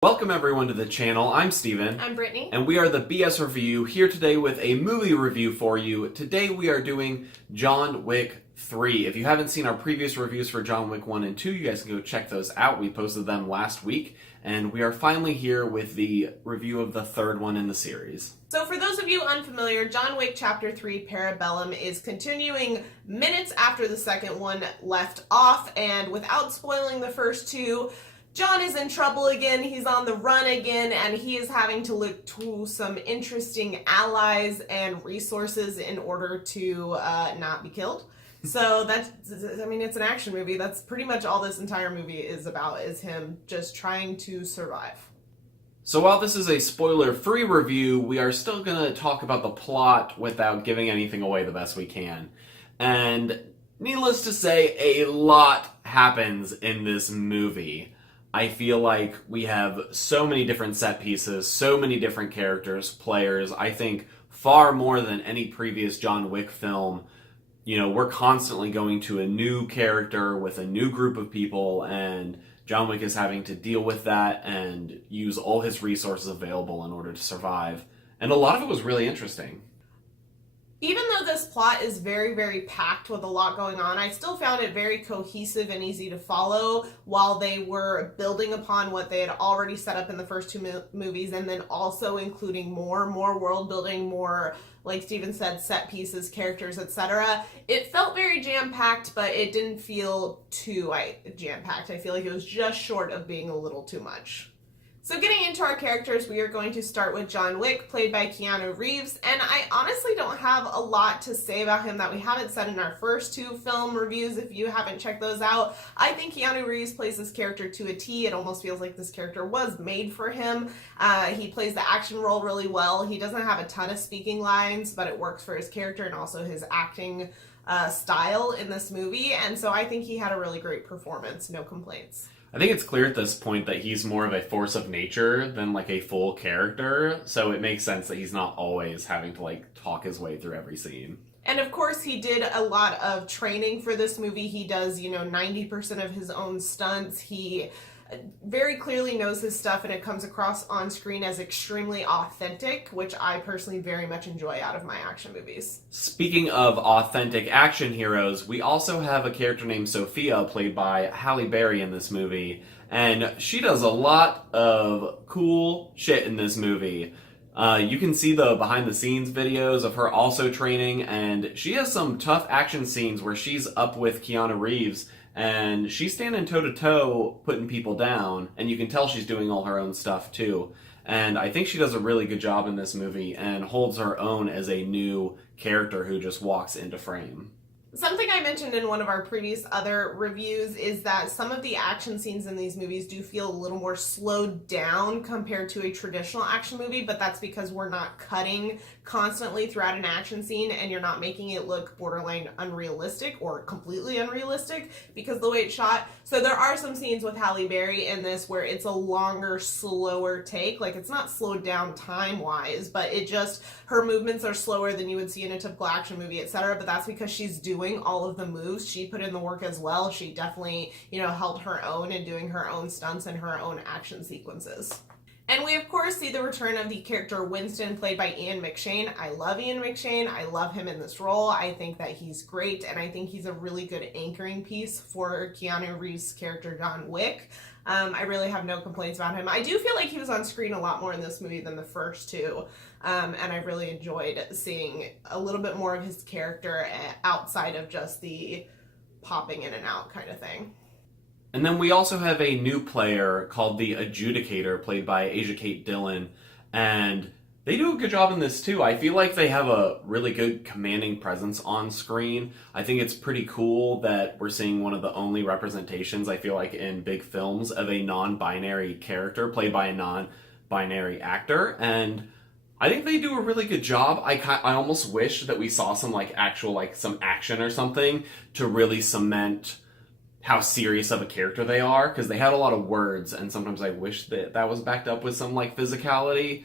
Welcome everyone to the channel. I'm Steven. I'm Brittany. And we are the BS Review, here today with a movie review for you. Today we are doing John Wick 3. If you haven't seen our previous reviews for John Wick 1 and 2, you guys can go check those out. We posted them last week. And we are finally here with the review of the third one in the series. So for those of you unfamiliar, John Wick Chapter 3 Parabellum is continuing minutes after the second one left off. And without spoiling the first two, John is in trouble again, he's on the run again, and he is having to look to some interesting allies and resources in order to not be killed. So it's an action movie. That's pretty much all this entire movie is about, is him just trying to survive. So while this is a spoiler-free review, we are still going to talk about the plot without giving anything away the best we can. And needless to say, a lot happens in this movie. I feel like we have so many different set pieces, so many different characters, players. I think far more than any previous John Wick film. You know, we're constantly going to a new character with a new group of people, and John Wick is having to deal with that and use all his resources available in order to survive. And a lot of it was really interesting. Even though this plot is very, very packed with a lot going on, I still found it very cohesive and easy to follow while they were building upon what they had already set up in the first two movies, and then also including more world building, more, like Steven said, set pieces, characters, etc. It felt very jam-packed, but it didn't feel too jam-packed. I feel like it was just short of being a little too much. So getting into our characters, we are going to start with John Wick, played by Keanu Reeves, and I honestly don't have a lot to say about him that we haven't said in our first two film reviews. If you haven't checked those out, I think Keanu Reeves plays this character to a T. It almost feels like this character was made for him. He plays the action role really well. He doesn't have a ton of speaking lines, but it works for his character and also his acting style in this movie, and so I think he had a really great performance, no complaints. I think it's clear at this point that he's more of a force of nature than like a full character, so it makes sense that he's not always having to like talk his way through every scene. And of course he did a lot of training for this movie. He does, 90% of his own stunts. He very clearly knows his stuff, and it comes across on screen as extremely authentic, which I personally very much enjoy out of my action movies. Speaking of authentic action heroes, we also have a character named Sophia, played by Halle Berry in this movie, and she does a lot of cool shit in this movie. You can see the behind-the-scenes videos of her also training, and she has some tough action scenes where she's up with Keanu Reeves, and she's standing toe-to-toe putting people down, and you can tell she's doing all her own stuff too. And I think she does a really good job in this movie and holds her own as a new character who just walks into frame. Something I mentioned in one of our previous other reviews is that some of the action scenes in these movies do feel a little more slowed down compared to a traditional action movie, but that's because we're not cutting constantly throughout an action scene, and you're not making it look borderline unrealistic or completely unrealistic because of the way it's shot. So there are some scenes with Halle Berry in this where it's a longer, slower take. Like, it's not slowed down time-wise, but her movements are slower than you would see in a typical action movie, etc. But that's because she's doing all of the moves. She put in the work as well. She definitely, held her own in doing her own stunts and her own action sequences. And we, of course, see the return of the character Winston, played by Ian McShane. I love Ian McShane. I love him in this role. I think that he's great, and I think he's a really good anchoring piece for Keanu Reeves' character John Wick. I really have no complaints about him. I do feel like he was on screen a lot more in this movie than the first two, and I really enjoyed seeing a little bit more of his character outside of just the popping in and out kind of thing. And then we also have a new player called the Adjudicator, played by Asia Kate Dillon, and they do a good job in this too. I feel like they have a really good commanding presence on screen. I think it's pretty cool that we're seeing one of the only representations, I feel like, in big films of a non-binary character played by a non-binary actor, and I think they do a really good job. I almost wish that we saw some some action or something to really cement how serious of a character they are, because they had a lot of words, and sometimes I wish that was backed up with some physicality,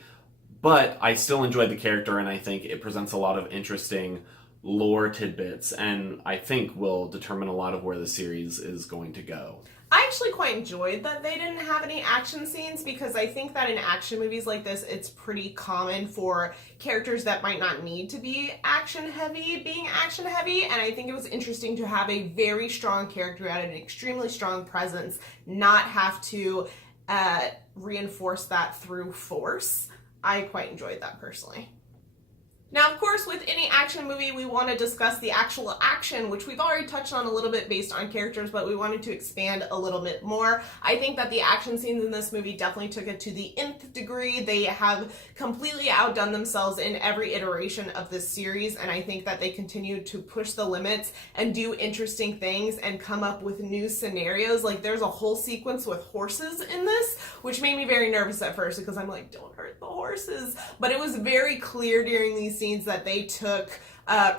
but I still enjoyed the character, and I think it presents a lot of interesting lore tidbits, and I think will determine a lot of where the series is going to go. I actually quite enjoyed that they didn't have any action scenes, because I think that in action movies like this, it's pretty common for characters that might not need to be action heavy being action heavy. And I think it was interesting to have a very strong character who had an extremely strong presence, not have to reinforce that through force. I quite enjoyed that personally. Now, of course, with any action movie, we want to discuss the actual action, which we've already touched on a little bit based on characters, but we wanted to expand a little bit more. I think that the action scenes in this movie definitely took it to the nth degree. They have completely outdone themselves in every iteration of this series, and I think that they continue to push the limits and do interesting things and come up with new scenarios. Like, there's a whole sequence with horses in this, which made me very nervous at first, because I'm like, don't hurt the horses. But it was very clear during these scenes that they took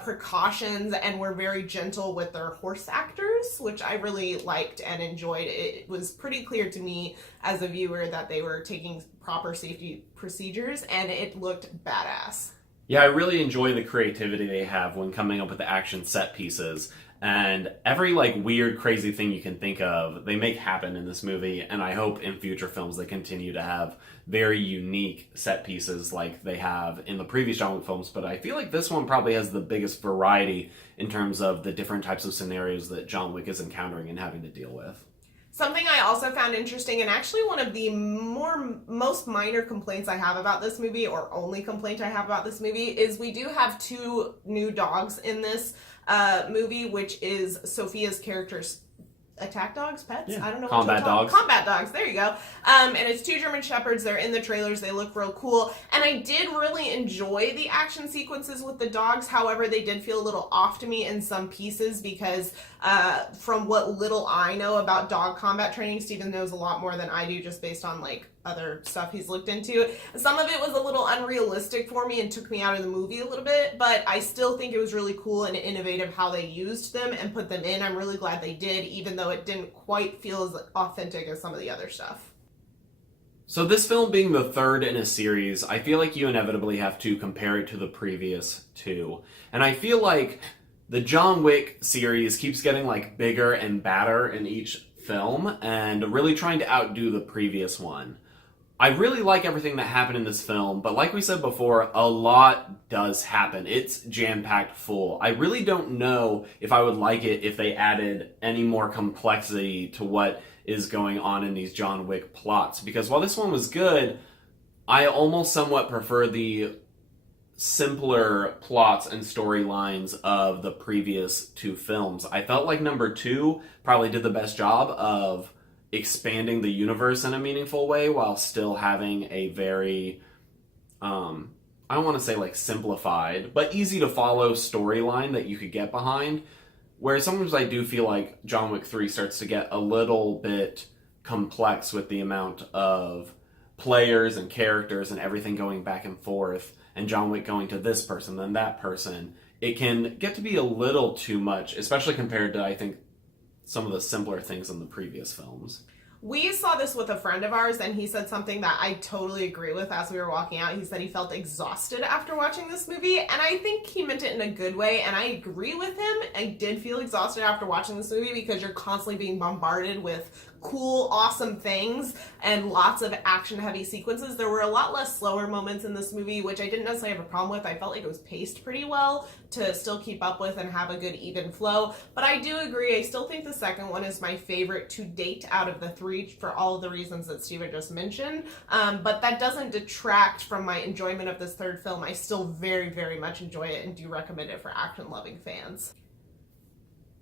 precautions and were very gentle with their horse actors, which I really liked and enjoyed. It was pretty clear to me as a viewer that they were taking proper safety procedures, and it looked badass. Yeah, I really enjoy the creativity they have when coming up with the action set pieces. And every like weird, crazy thing you can think of, they make happen in this movie. And I hope in future films they continue to have very unique set pieces like they have in the previous John Wick films. But I feel like this one probably has the biggest variety in terms of the different types of scenarios that John Wick is encountering and having to deal with. Something I also found interesting, and actually one of the most minor complaints I have about this movie, or only complaint I have about this movie, is we do have two new dogs in this movie, which is Sophia's character's attack dogs, pets? Yeah. I don't know. Combat dogs. Combat dogs, there you go. And it's two German Shepherds. They're in the trailers. They look real cool. And I did really enjoy the action sequences with the dogs. However, they did feel a little off to me in some pieces, because from what little I know about dog combat training, Steven knows a lot more than I do, just based on like other stuff he's looked into. Some of it was a little unrealistic for me and took me out of the movie a little bit, but I still think it was really cool and innovative how they used them and put them in. I'm really glad they did, even though it didn't quite feel as authentic as some of the other stuff. So this film being the third in a series, I feel like you inevitably have to compare it to the previous two. And I feel like the John Wick series keeps getting like bigger and badder in each film and really trying to outdo the previous one. I really like everything that happened in this film, but like we said before, a lot does happen. It's jam-packed full. I really don't know if I would like it if they added any more complexity to what is going on in these John Wick plots. Because while this one was good, I almost somewhat prefer the simpler plots and storylines of the previous two films. I felt like number two probably did the best job of expanding the universe in a meaningful way while still having a very I don't want to say like simplified, but easy to follow storyline that you could get behind. Where sometimes I do feel like John Wick 3 starts to get a little bit complex with the amount of players and characters and everything going back and forth, and John Wick going to this person, then that person. It can get to be a little too much, especially compared to, I think, some of the simpler things in the previous films. We saw this with a friend of ours, and he said something that I totally agree with as we were walking out. He said he felt exhausted after watching this movie, and I think he meant it in a good way, and I agree with him. I did feel exhausted after watching this movie because you're constantly being bombarded with cool, awesome things and lots of action-heavy sequences. There were a lot less slower moments in this movie, which I didn't necessarily have a problem with. I felt like it was paced pretty well to still keep up with and have a good, even flow. But I do agree, I still think the second one is my favorite to date out of the three for all of the reasons that Steven just mentioned. But that doesn't detract from my enjoyment of this third film. I still very, very much enjoy it and do recommend it for action-loving fans.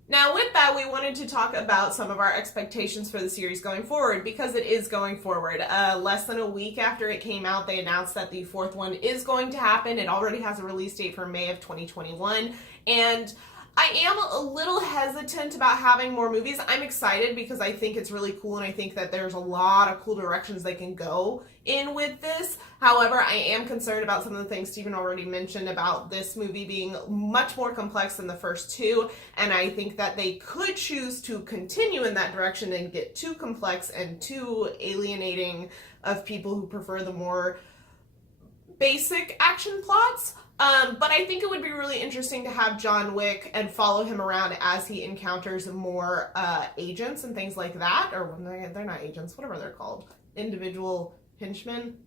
Now, with that, we wanted to talk about some of our expectations for the series going forward, because it is going forward. Less than a week after it came out, they announced that the fourth one is going to happen. It already has a release date for May of 2021, and I am a little hesitant about having more movies. I'm excited because I think it's really cool, and I think that there's a lot of cool directions they can go in with this. However, I am concerned about some of the things Steven already mentioned about this movie being much more complex than the first two, and I think that they could choose to continue in that direction and get too complex and too alienating of people who prefer the more basic action plots. But I think it would be really interesting to have John Wick and follow him around as he encounters more agents and things like that. Or they're not agents, whatever they're called. Individual henchmen?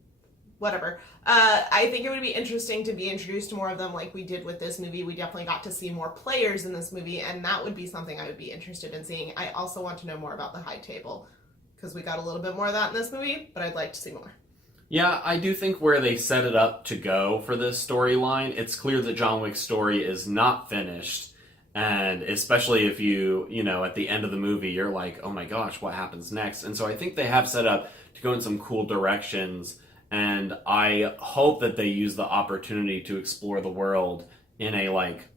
Whatever. I think it would be interesting to be introduced to more of them like we did with this movie. We definitely got to see more players in this movie, and that would be something I would be interested in seeing. I also want to know more about the High Table, because we got a little bit more of that in this movie, but I'd like to see more. Yeah, I do think where they set it up to go for this storyline, it's clear that John Wick's story is not finished. And especially if you know, at the end of the movie, you're like, oh my gosh, what happens next? And so I think they have set up to go in some cool directions. And I hope that they use the opportunity to explore the world in a, like,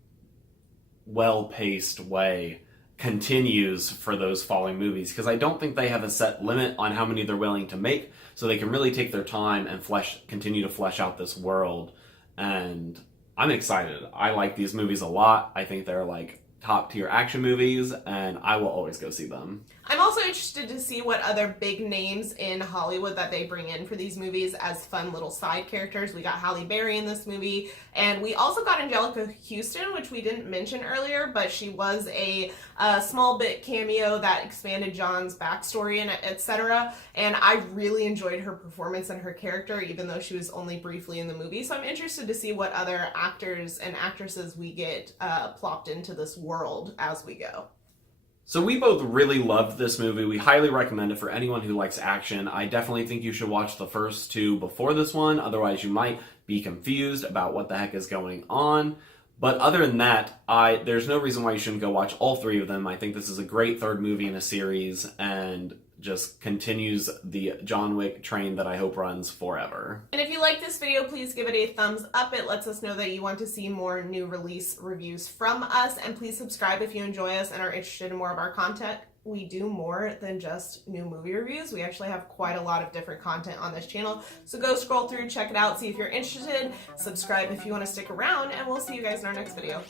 well-paced way continues for those following movies, because I don't think they have a set limit on how many they're willing to make, so they can really take their time and continue to flesh out this world. And I'm excited. I like these movies a lot. I think they're like top tier action movies, and I will always go see them. I'm also interested to see what other big names in Hollywood that they bring in for these movies as fun little side characters. We got Halle Berry in this movie, and we also got Angelica Houston, which we didn't mention earlier, but she was a small bit cameo that expanded John's backstory and etc. And I really enjoyed her performance and her character, even though she was only briefly in the movie. So I'm interested to see what other actors and actresses we get plopped into this world as we go. So we both really loved this movie. We highly recommend it for anyone who likes action. I definitely think you should watch the first two before this one, otherwise you might be confused about what the heck is going on. But other than that, there's no reason why you shouldn't go watch all three of them. I think this is a great third movie in a series and just continues the John Wick train that I hope runs forever. And if you like this video, please give it a thumbs up. It lets us know that you want to see more new release reviews from us. And please subscribe if you enjoy us and are interested in more of our content. We do more than just new movie reviews. We actually have quite a lot of different content on this channel. So go scroll through, check it out, see if you're interested, subscribe if you want to stick around, and we'll see you guys in our next video.